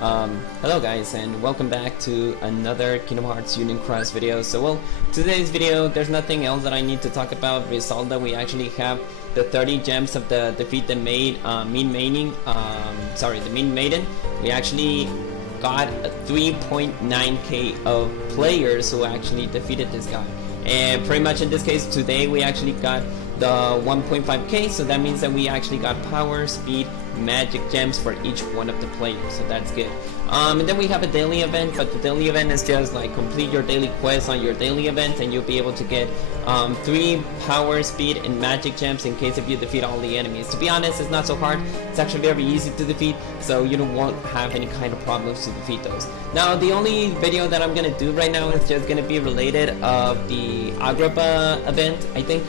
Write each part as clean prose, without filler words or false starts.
Hello guys, and welcome back to another Kingdom Hearts Union Cross video. So well, today's video, there's nothing else that I need to talk about. Result that we actually have the 30 gems of the defeat the Mean Maiden. The Mean Maiden. We actually got a 3.9k of players who actually defeated this guy. And pretty much in this case today we actually got the 1.5k, so that means that we actually got power, speed, magic gems for each one of the players, so that's good. And then we have a daily event, but the daily event is just like complete your daily quest on your daily event and you'll be able to get 3 power, speed, and magic gems in case if you defeat all the enemies. To be honest, it's not so hard. It's actually very easy to defeat, so you won't have any kind of problems to defeat those. Now the only video that I'm gonna do right now is just gonna be related of the Agrabah event, I think.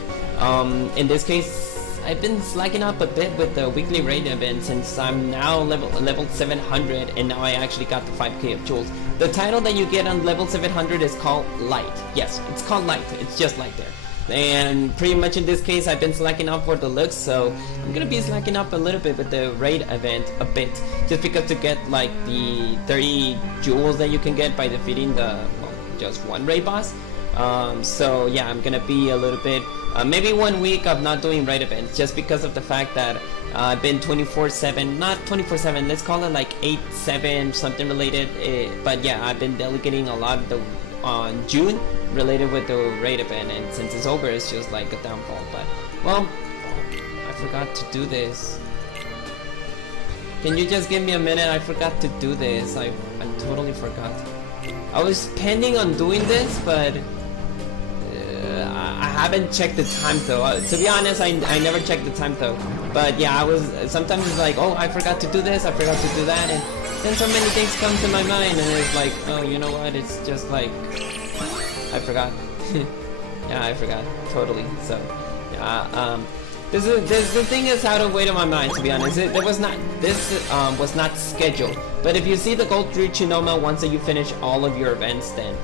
In this case, I've been slacking up a bit with the weekly raid event since I'm now level 700, and now I actually got the 5k of jewels. The title that you get on level 700 is called Light. Yes, it's called Light. It's just like there. And pretty much in this case, I've been slacking up for the looks, so I'm gonna be slacking up a little bit with the raid event a bit, just because to get like the 30 jewels that you can get by defeating the just one raid boss. So yeah, I'm gonna be a little bit maybe 1 week of not doing raid events, just because of the fact that I've been 24/7, not 24/7, let's call it like 8/7 something related, but yeah, I've been delegating a lot of the on June related with the raid event, and since it's over it's just like a downfall. But well, I forgot to do this. Can you just give me a minute? I forgot to do this. I totally forgot. I was pending on doing this, but I haven't checked the time though. To be honest, I never checked the time though. But yeah, I was sometimes it's like, oh, I forgot to do this, I forgot to do that, and then so many things come to my mind, and it's like, oh, you know what? It's just like I forgot. Yeah, I forgot totally. So yeah, the thing is out of weight on my mind, to be honest. Was not scheduled. But if you see the gold 3 Chinoma once that you finish all of your events, then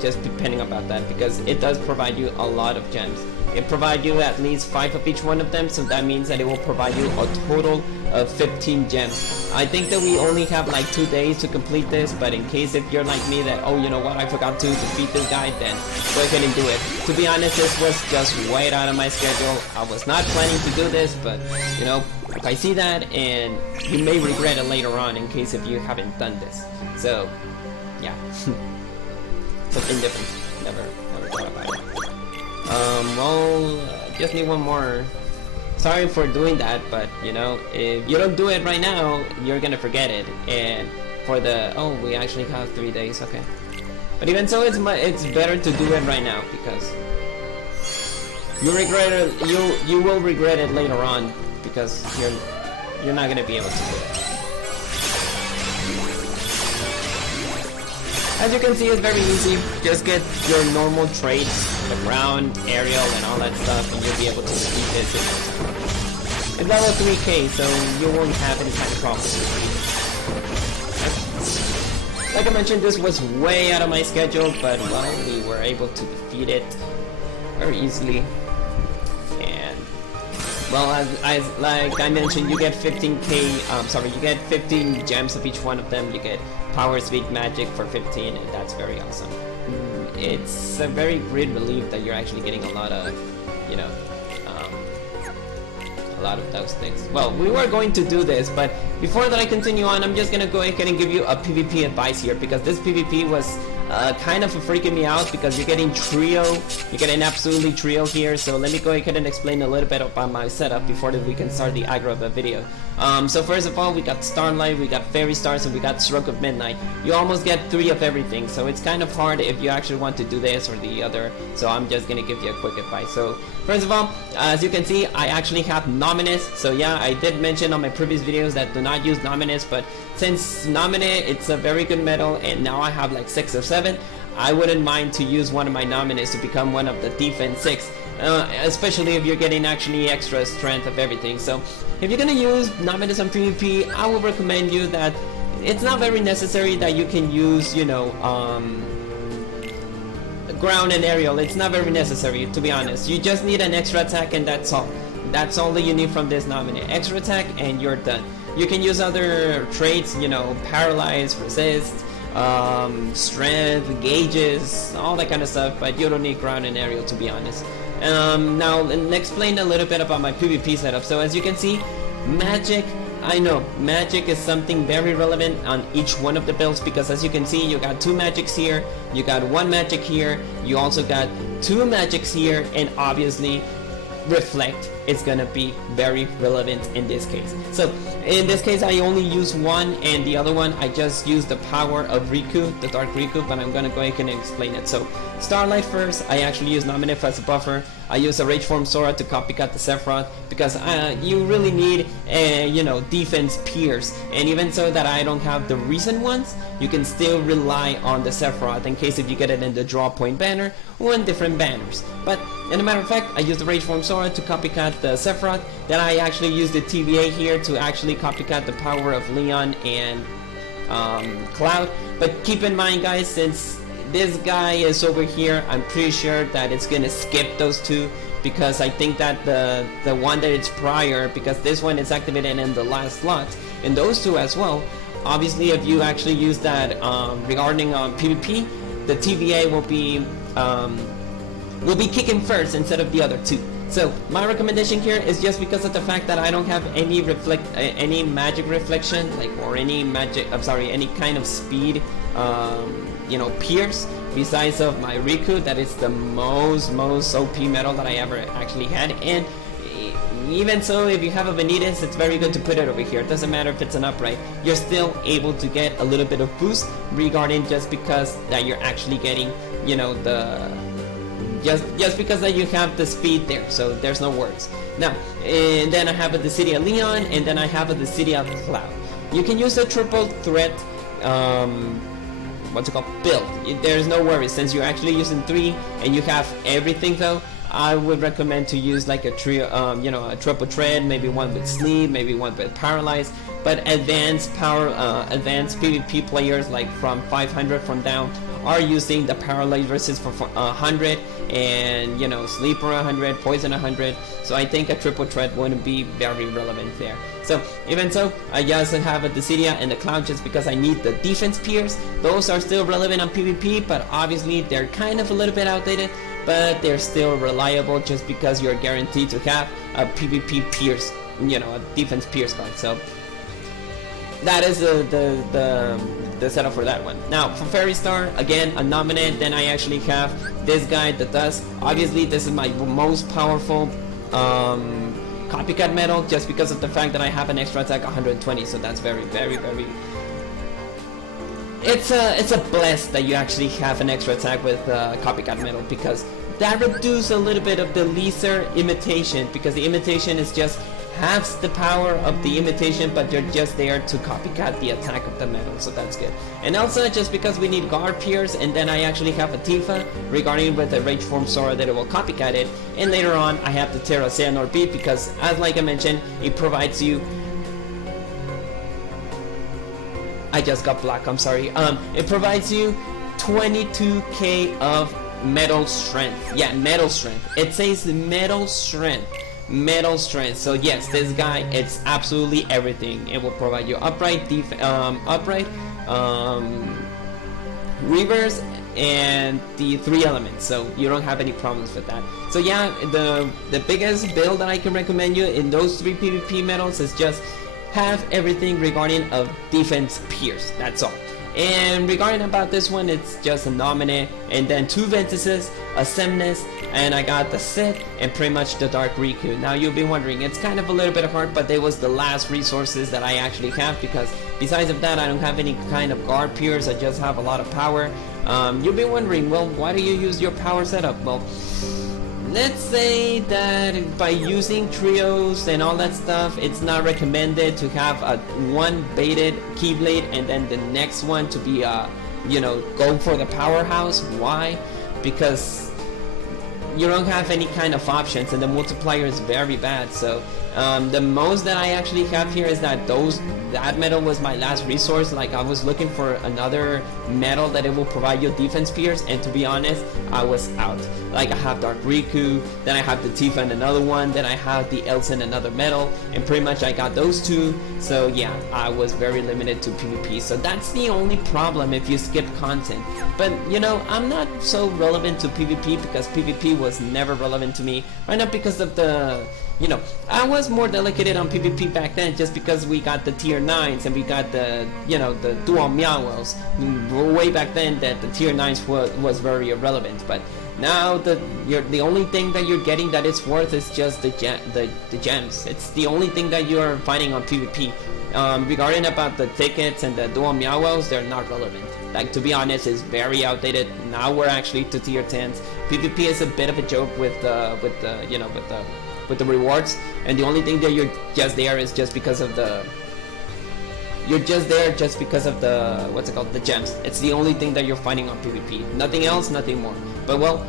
just depending about that, because it does provide you a lot of gems. It provides you at least 5 of each one of them, so that means that it will provide you a total of 15 gems. I think that we only have like 2 days to complete this, but in case if you're like me that, oh, you know what, I forgot to defeat this guy, then go ahead and do it. To be honest, this was just way out of my schedule. I was not planning to do this, but you know, if I see that, and you may regret it later on in case if you haven't done this. So yeah. Something different. Never thought about it. Just need one more. Sorry for doing that, but you know, if you don't do it right now, you're gonna forget it. And for the we actually have 3 days, okay. But even so, it's better to do it right now, because you regret it. You will regret it later on, because you're not gonna be able to do it. As you can see, it's very easy. Just get your normal traits, the ground, aerial, and all that stuff, and you'll be able to defeat this. It's level 3k, so you won't have any kind of problems. Like I mentioned, this was way out of my schedule, but well, we were able to defeat it very easily. And well, as like I mentioned, you get 15k. You get 15 gems of each one of them. You get power, speed, magic for 15, and that's very awesome. It's a very great relief that you're actually getting a lot of, you know, a lot of those things. Well, we were going to do this, but before that I continue on, I'm just gonna go ahead and give you a PvP advice here, because this PvP was kind of freaking me out, because you're getting trio, you're getting absolutely trio here. So let me go ahead and explain a little bit about my setup before that we can start the Agrabah video. So first of all, we got Starlight, we got Fairy Stars, and we got Stroke of Midnight. You almost get 3 of everything, so it's kind of hard if you actually want to do this or the other. So I'm just gonna give you a quick advice. So first of all, as you can see, I actually have Nominis. So yeah, I did mention on my previous videos that do not use Nominis, but since Nomine, it's a very good medal, and now I have like 6 or 7, I wouldn't mind to use one of my Nominis to become one of the defense 6. Especially if you're getting actually extra strength of everything. So if you're gonna use Nominis on PvP, I would recommend you that it's not very necessary that you can use, you know, ground and aerial. It's not very necessary, to be honest. You just need an extra attack, and that's all. That's all that you need from this nominee. Extra attack, and you're done. You can use other traits, you know, paralyze, resist, strength, gauges, all that kind of stuff, but you don't need ground and aerial, to be honest. Now, let's explain a little bit about my PvP setup. So as you can see, magic, I know magic is something very relevant on each one of the builds, because as you can see, you got 2 magics here, you got 1 magic here, you also got 2 magics here, and obviously reflect is gonna be very relevant in this case. So in this case, I only use 1, and the other one I just use the power of Riku, the Dark Riku, but I'm gonna go ahead and explain it. So Starlight first, I actually use Nominative as a buffer. I use a Rage Form Sora to copycat the Sephiroth, because you really need you know, defense peers, and even so that I don't have the recent ones, you can still rely on the Sephiroth in case if you get it in the draw point banner or in different banners. But in a matter of fact, I use the Rage Form Sora to copycat the Sephiroth. Then I actually use the TVA here to actually copycat the power of Leon and Cloud. But keep in mind, guys, since this guy is over here, I'm pretty sure that it's gonna skip those 2, because I think that the one that it's prior, because this one is activated in the last slot, and those 2 as well. Obviously, if you actually use that regarding PvP, the TVA will be kicking first instead of the other 2. So my recommendation here is just because of the fact that I don't have any magic reflection, like, or any any kind of speed, you know, pierce, besides of my Riku, that is the most OP metal that I ever actually had. And even so, if you have a Vanitas, it's very good to put it over here. It doesn't matter if it's an upright, you're still able to get a little bit of boost regarding, just because that you're actually getting, you know, the just because that you have the speed there, so there's no words. Now, and then I have a Dissidia Leon, and then I have a Dissidia Cloud. You can use a triple threat what's it called, build. There's no worries, since you're actually using 3 and you have everything though. I would recommend to use like a trio, you know, a triple tread, maybe one with sleep, maybe one with paralyze. But advanced PvP players, like from 500 from down, are using the paralyze versus for 100, and you know, sleep for 100, poison 100. So I think a triple tread wouldn't be very relevant there. So even so, I just have a Dissidia and the Cloud just because I need the defense peers. Those are still relevant on PvP, but obviously they're kind of a little bit outdated, but they're still reliable just because you're guaranteed to have a PvP pierce, you know, a defense pierce card. So that is the setup for that one. Now for Fairy Star, again a Nominate. Then I actually have this guy, the Dust. Obviously this is my most powerful copycat metal, just because of the fact that I have an extra attack 120. So that's very it's a bless that you actually have an extra attack with copycat metal, because that reduces a little bit of the lesser imitation, because the imitation is just halves the power of the imitation, but you're just there to copycat the attack of the metal, so that's good. And also just because we need guard pierce, and then I actually have a Tifa regarding with the Rage Form Sora that it will copycat it, and later on I have the Terra Xehanort Beat, because as like I mentioned, it provides you, I just got black, I'm sorry. It provides you 22k of metal strength. Yeah, metal strength. It says metal strength. Metal strength. So yes, this guy, it's absolutely everything. It will provide you upright, reverse, and the 3 elements. So you don't have any problems with that. So yeah, the biggest build that I can recommend you in those 3 PvP metals is just have everything regarding of defense pierce. That's all. And regarding about this one, it's just a Nominate, and then 2 Ventuses, a Semnis, and I got the Sith, and pretty much the Dark Riku. Now you'll be wondering, it's kind of a little bit hard, but they was the last resources that I actually have, because besides of that, I don't have any kind of guard pierce. I just have a lot of power. You'll be wondering, well, why do you use your power setup? Well, let's say that by using trios and all that stuff, it's not recommended to have a one baited Keyblade and then the next one to be you know, go for the powerhouse. Why? Because you don't have any kind of options, and the multiplier is very bad. So the most that I actually have here is that those that medal was my last resource. Like, I was looking for another medal that it will provide you defense pierce, and to be honest, I was out. Like, I have Dark Riku, then I have the Tifa and another one, then I have the Elsa and another medal, and pretty much I got those two. So yeah, I was very limited to PvP. So that's the only problem if you skip content. But you know, I'm not so relevant to PvP because PvP was never relevant to me. Right now, because of the, you know, I was more delicate on PvP back then just because we got the tier 9s and we got the, you know, the dual Meowells way back then, that the tier 9s was very irrelevant. But now the only thing that you're getting that it's worth is just the gems. It's the only thing that you're finding on PvP. Regarding about the tickets and the dual Meowells, they're not relevant. Like, to be honest, it's very outdated. Now we're actually to tier 10s. PvP is a bit of a joke with the you know, with the rewards, and the only thing that you're just there is just because of the, you're just there just because of the, what's it called, the gems. It's the only thing that you're finding on PvP. Nothing else, nothing more. But well,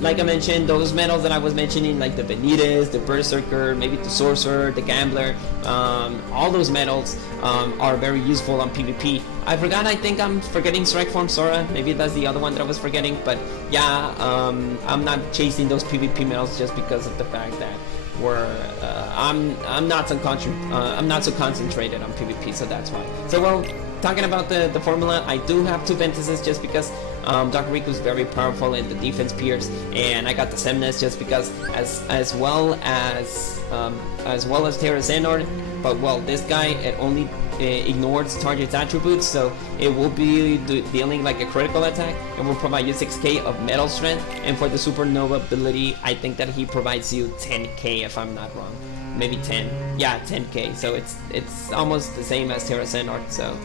like I mentioned, those medals that I was mentioning, like the Benitez, the Berserker, maybe the Sorcerer, the Gambler, all those medals are very useful on PvP. I forgot, I think I'm forgetting Strike Form Sora. Maybe that's the other one that I was forgetting. But yeah, I'm not chasing those PvP medals just because of the fact that I'm not so concentrated on PvP, so that's why. So well, talking about the formula, I do have two Ventuses just because Dark Riku is very powerful in the defense pierce, and I got the Semnes just because as well as Terra Xehanort. But well, this guy, it only ignores target's attributes, so it will be dealing like a critical attack. It will provide you 6k of metal strength, and for the supernova ability, I think that he provides you 10k if I'm not wrong, maybe 10, yeah, 10k. So it's almost the same as Terra Xehanort. So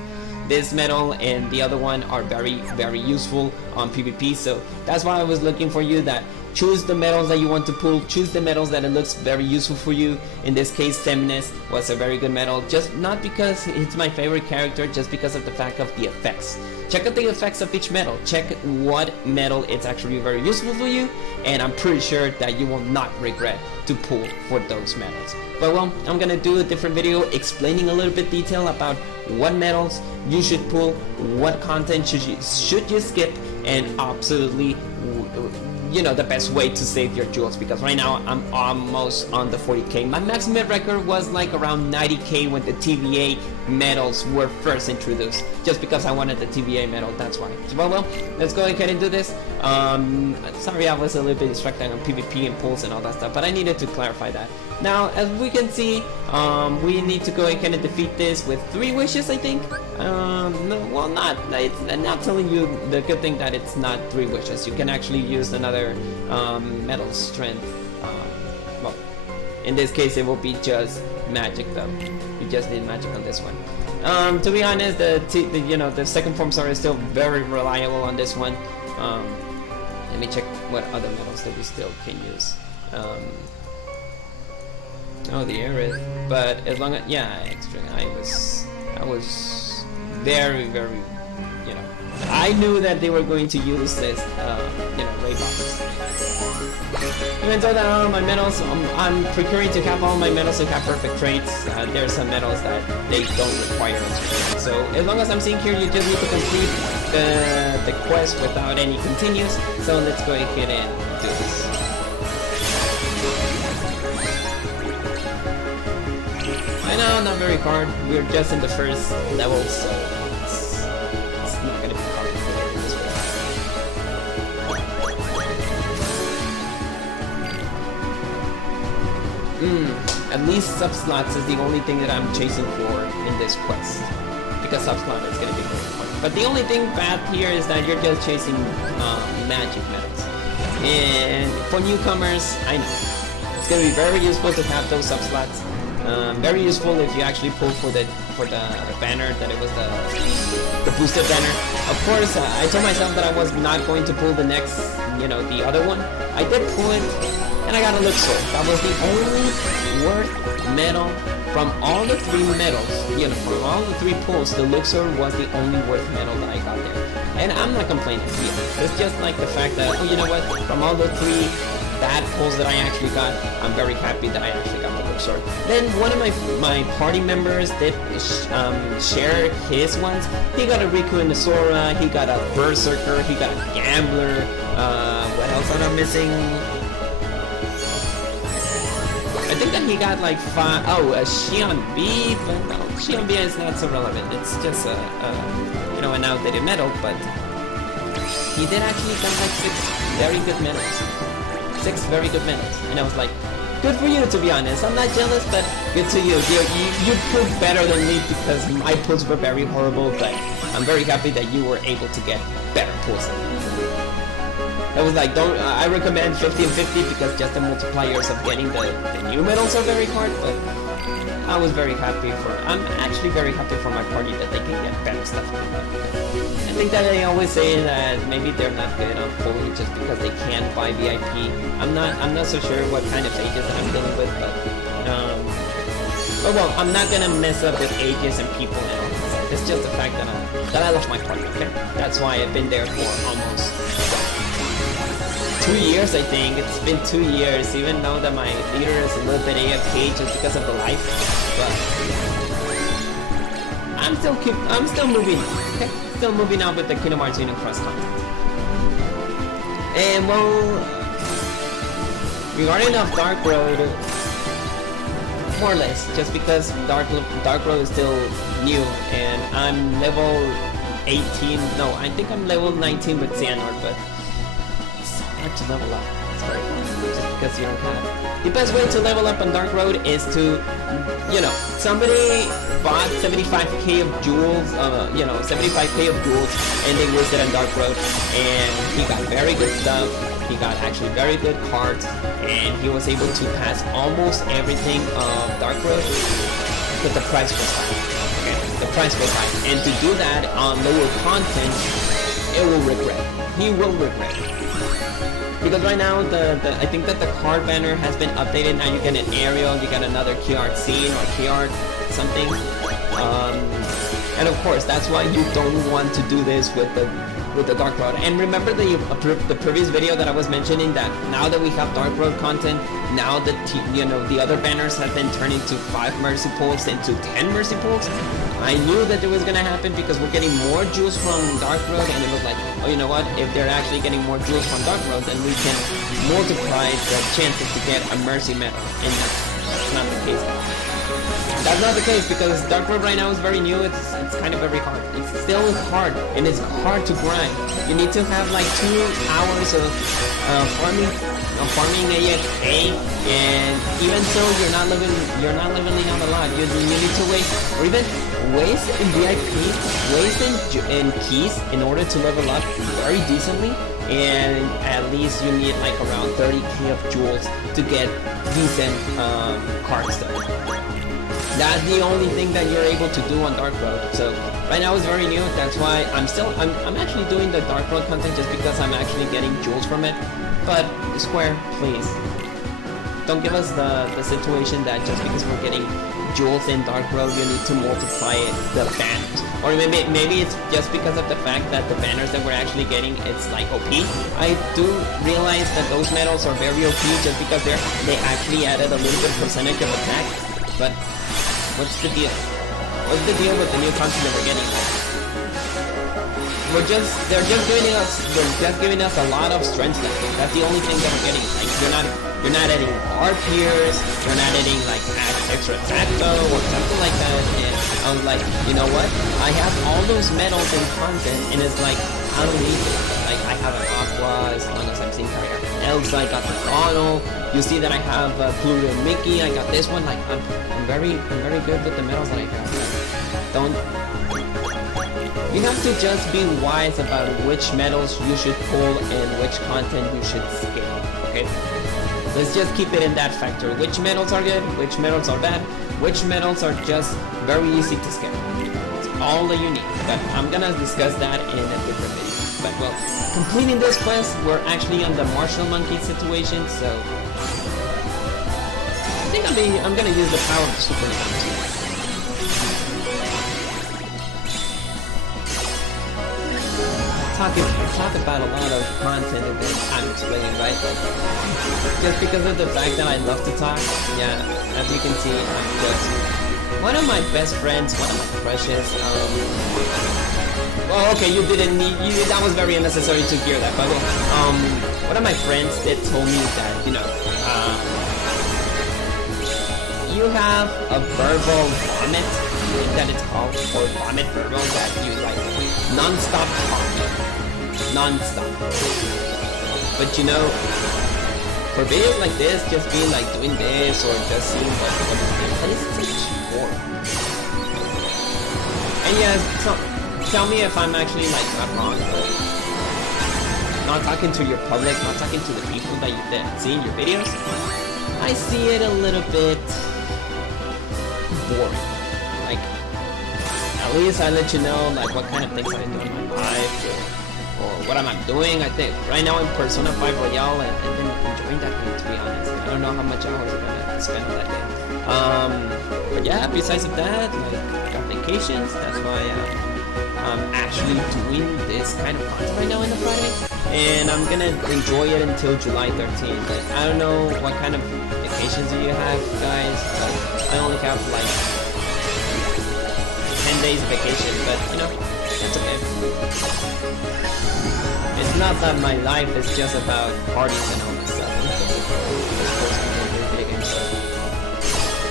this medal and the other one are very useful on PvP. So that's why I was looking for you that choose the medals that you want to pull, choose the medals that it looks very useful for you. In this case, Semnes was a very good medal, just not because it's my favorite character, just because of the fact of the effects. Check out the effects of each medal, check what medal it's actually very useful for you, and I'm pretty sure that you will not regret to pull for those medals. But well, I'm gonna do a different video explaining a little bit detail about what medals you should pull, what content should you skip, and absolutely, you know, the best way to save your jewels, because right now I'm almost on the 40k. My maximum record was like around 90k when the TVA medals were first introduced, just because I wanted the TVA medal, that's why. So well, let's go ahead and do this. Sorry, I was a little bit distracted on PvP and pulls and all that stuff, but I needed to clarify that. Now, as we can see, we need to go ahead and defeat this with 3 wishes, I think. No, well, I'm not telling you the good thing that it's not 3 wishes. You can actually use another metal strength. Well, in this case, it will be just magic, though. You just need magic on this one. To be honest, the second form Sora is still very reliable on this one. Let me check what other metals that we still can use. Oh, the Aerith, but as long as, yeah, extra, I was very, you know, I knew that they were going to use this, you know, Ray Box. Even though that all my medals, I'm procuring to have all my medals to have perfect traits. There's some medals that they don't require extra. So as long as I'm seeing here, you just need to complete the quest without any continues. So let's go ahead and do this. I know, not very hard. We're just in the first level, so it's not gonna be complicated in this way. At least sub-slots is the only thing that I'm chasing for in this quest, because sub-slot is gonna be very important. But the only thing bad here is that you're just chasing magic medals. And for newcomers, I know it's gonna be very useful to have those sub-slots. Very useful if you actually pull for the banner, that it was the boosted banner. Of course, I told myself that I was not going to pull the next, you know, the other one. I did pull it, and I got a Luxor. That was the only worth medal from all the 3 medals. You know, from all the 3 pulls, the Luxor was the only worth medal that I got there. And I'm not complaining here. It's just like the fact that, oh, you know what? From all the 3 bad pulls that I actually got, I'm very happy that I actually got the sword. Then one of my party members did share his ones. He got a Riku and the Sora, he got a Berserker, he got a Gambler. What else am I missing? I think that he got like 5. Oh, a Shion B, but no, Shion B is not so relevant. It's just a you know, an outdated medal, but he did actually get like 6 very good medals. 6 very good medals, and I was like, good for you, to be honest. I'm not jealous, but good to you. You proved better than me because my pulls were very horrible, but I'm very happy that you were able to get better pulls. I was like, I recommend 50 and 50 because just the multipliers of getting the new medals are very hard, but I was very happy I'm actually very happy for my party that they can get better stuff. I think that they always say that maybe they're not good on pulling just because they can't buy VIP. I'm not so sure what kind of ages that I'm dealing with, but well, I'm not gonna mess up with ages and people and all that. It's just the fact that I love my party, okay? That's why I've been there for almost 2 years, I think. It's been 2 years, even though that my leader is a little bit AFK just because of the life, but I'm still moving on, okay? Still moving on with the Kingdom Hearts Union Cross content. And well, regarding of Dark Road, more or less, just because Dark Road is still new, and I'm level 18, no, I think I'm level 19 with Xehanort, but to level up. It's very hard, just because you don't have. The best way to level up on Dark Road is to, you know, somebody bought 75k of jewels, 75k of jewels, and they wasted on Dark Road, and he got very good stuff. He got actually very good cards, and he was able to pass almost everything of Dark Road, but the price was high. Okay, the price was high, and to do that on lower content, it will regret. He will regret. Because right now, I think that the card banner has been updated. Now you get an aerial, you get another key art scene or key art something. And of course, that's why you don't want to do this with the Dark Road. And remember the previous video that I was mentioning that now that we have Dark Road content, now that the other banners have been turned into 5 mercy pools into 10 mercy pools. I knew that it was gonna happen because we're getting more jewels from Dark Road, and it was like, oh, you know what? If they're actually getting more jewels from Dark Road, then we can multiply the chances to get a mercy medal. And that's not the case. That's not the case because Dark Road right now is very new. It's kind of very hard. It's still hard, and it's hard to grind. You need to have like 2 hours of farming AFK, and even so, you're not leveling out a lot. You need to waste, or even waste in VIP, waste in keys in order to level up very decently. And at least you need like around 30k of jewels to get decent card stuff. That's the only thing that you're able to do on Dark Road. So right now it's very new. That's why I'm actually doing the Dark Road content just because I'm actually getting jewels from it. But Square, please don't give us the situation that just because we're getting jewels in Dark Road, you need to multiply the banners. Or maybe it's just because of the fact that the banners that we're actually getting, it's like OP. I do realize that those medals are very OP just because they actually added a little bit percentage of attack. But what's the deal? What's the deal with the new content that we're getting? They're just giving us a lot of strength stuff. That's the only thing that we're getting. Like you're not adding RPers, you're not adding like extra attack though or something like that. And I was like, you know what? I have all those medals in content, and it's like I don't need it. Like I have an Aqua as long as I'm seeing character. Elsa, I got the Auto. You see that I have Pluto and Mickey. I got this one. Like I'm very good with the medals that I have. You have to just be wise about which medals you should pull and which content you should skip, okay? Let's just keep it in that factor. Which medals are good, which medals are bad, which medals are just very easy to skip. It's all that you need, but I'm gonna discuss that in a different video. But well, completing this quest, we're actually on the Marshall Monkey situation, so I think I'm gonna use the power of the Super Nintendo. talk about a lot of content and then I'm explaining, right? Just because of the fact that I love to talk. Yeah, as you can see, I'm just one of my best friends, one of my crushes. Well, okay, you didn't need that was very unnecessary to hear that, but one of my friends did told me that, you know, you have a verbal vomit that it's called, or vomit verbal, that you like non-stop talking, non-stop. But you know, for videos like this, just being like doing this or just seeing what is such boring. And yes, so tell me if I'm actually like not wrong, but not talking to your public, not talking to the people that see in your videos, I see it a little bit boring. Like, at least I let you know like what kind of things I do in my life, or what am I doing. I think right now in Persona 5 Royale, and I've been enjoying that game, to be honest. I don't know how much hours I'm gonna spend on that game. But yeah, besides of that, like, I got vacations. That's why I'm actually doing this kind of content right now in the Friday, and I'm gonna enjoy it until July 13th. Like, I don't know what kind of vacations do you have, guys, but I only have like 10 days of vacation, but you know, that's okay. It's not that my life is just about parties and all this stuff.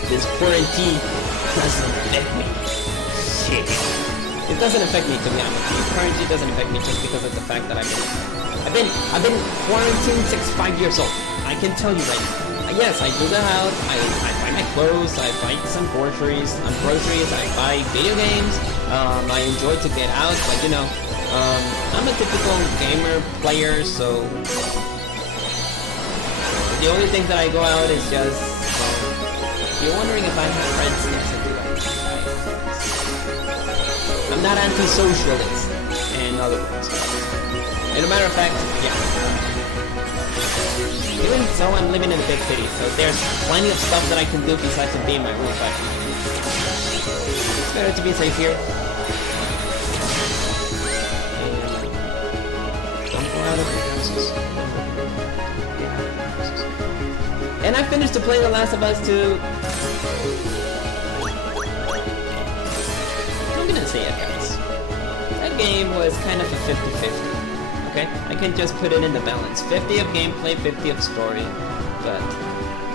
This quarantine doesn't affect me. Shit. It doesn't affect me, to be honest. Quarantine doesn't affect me just because of the fact that I've been quarantined since 5 years old. I can tell you right now. Yes, I do the house, I buy my clothes, I buy some groceries, I buy video games, I enjoy to get out, but you know, I'm a typical gamer player, so the only thing that I go out is just, you're wondering if I have friends, yes I do. I'm not anti-socialist, in other words. As a matter of fact, yeah. Even so, I'm living in a big city, so there's plenty of stuff that I can do besides to be in my room, but it's better to be safe here. And don't go out of your houses. And I finished to play The Last of Us 2. I'm gonna say it, guys. That game was kind of a 50-50. Okay, I can just put it in the balance. 50 of gameplay, 50 of story, but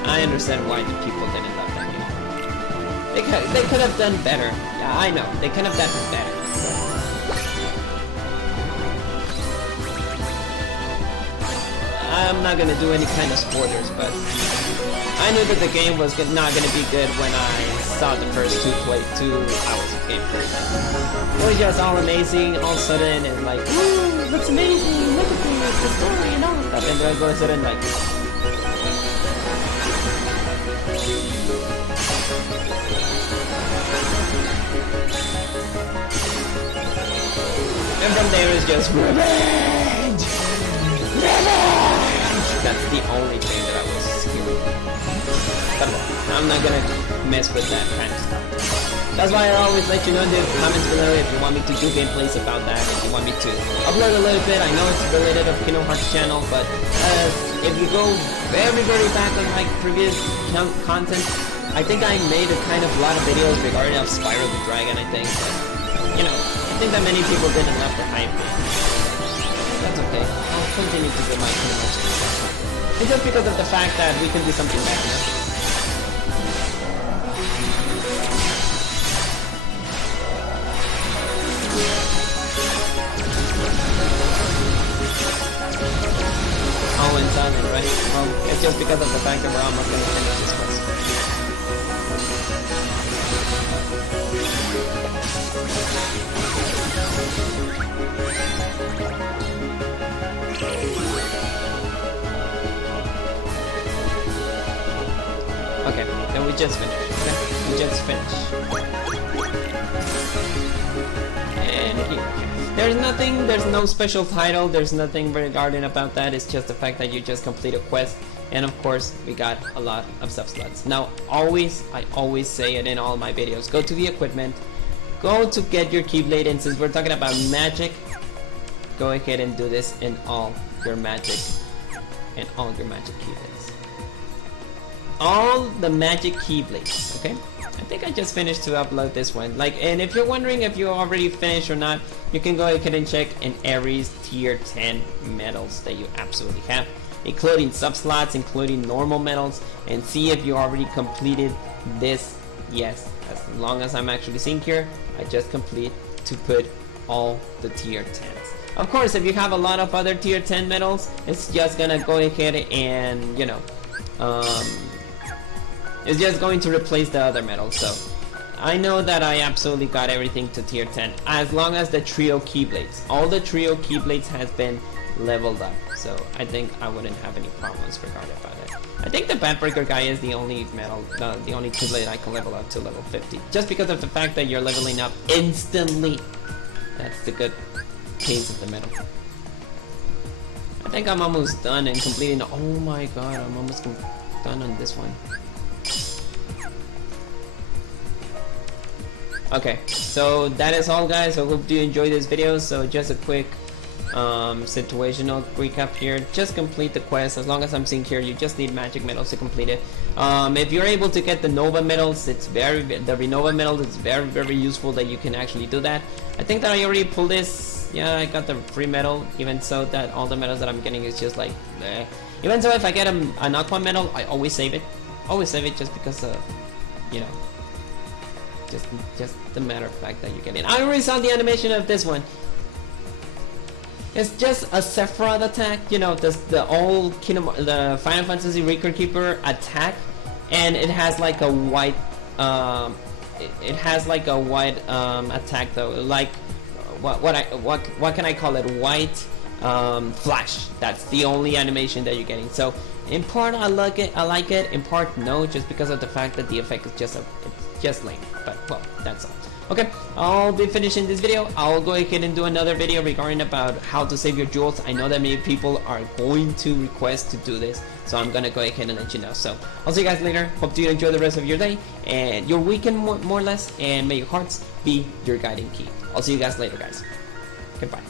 I understand why the people didn't love that game. They could have done better. Yeah, I know. They could have done better. I'm not gonna do any kind of spoilers, but I knew that the game was not gonna be good when I saw the first 2 hours of gameplay. It was just all amazing, all sudden, and like, woo, looks amazing, look at this, the story and all that stuff, and then all of a sudden like, and from there it's just revenge! Revenge! That's the only thing that I was hearing. But I'm not gonna mess with that kind of stuff. That's why I always let you know in the comments below if you want me to do gameplays about that, if you want me to upload a little bit. I know it's related to Kingdom Hearts channel, but if you go very back on my previous content, I think I made a kind of lot of videos regarding of Spyro the Dragon, I think. But, you know, I think that many people didn't love the hype. That's okay. I'll continue to do my Kingdom Hearts content. It's just because of the fact that we can do something better, you know? All in silent, right? Well, it's just because of the fact that we're almost going to finish this quest. Okay, then we just finished. Okay? We just finished. And here. There's no special title, there's nothing regarding about that, it's just the fact that you just complete a quest, and of course, we got a lot of sub-slots. Now, I always say it in all my videos, go to the equipment, go to get your Keyblade, and since we're talking about magic, go ahead and do this in all your magic keyblades. All the magic keyblades, okay? I think I just finished to upload this one. And if you're wondering if you already finished or not, you can go ahead and check in Aries tier 10 medals that you absolutely have, including sub-slots, including normal medals, and see if you already completed this. Yes, as long as I'm actually seeing here, I just complete to put all the tier 10s. Of course, if you have a lot of other tier 10 medals, it's just gonna go ahead and, you know, it's just going to replace the other medals. So I know that I absolutely got everything to tier 10, as long as the trio keyblades, all the trio keyblades has been leveled up. So I think I wouldn't have any problems regarding about it. I think the Bandbreaker guy is the only medal, the only keyblade I can level up to level 50, just because of the fact that you're leveling up instantly. That's the good case of the medal. I think I'm almost done and completing. Oh my god, I'm almost done on this one. Okay, so that is all, guys. I hope you enjoyed this video. So just a quick situational recap here. Just complete the quest. As long as I'm seeing here, you just need magic medals to complete it. If you're able to get the Nova medals, the Renova medals, it's very useful that you can actually do that. I think that I already pulled this. Yeah, I got the free medal. Even so, that all the medals that I'm getting is just like bleh. Even so, if I get an Aqua medal, I always save it. Always save it, just because of, you know, just the matter of fact that you get it. I already saw the animation of this one. It's just a Sephiroth attack, you know, the old the Final Fantasy Record Keeper attack, and it has like a white attack though, like what can I call it? White flash. That's the only animation that you're getting. So in part I like it, in part no, just because of the fact that the effect is just lame. But well, that's all. Okay, I'll be finishing this video. I'll go ahead and do another video regarding about how to save your jewels. I know that many people are going to request to do this, so I'm gonna go ahead and let you know. So I'll see you guys later. Hope you enjoy the rest of your day and your weekend more or less, and may your hearts be your guiding key. I'll see you guys later, guys. Goodbye.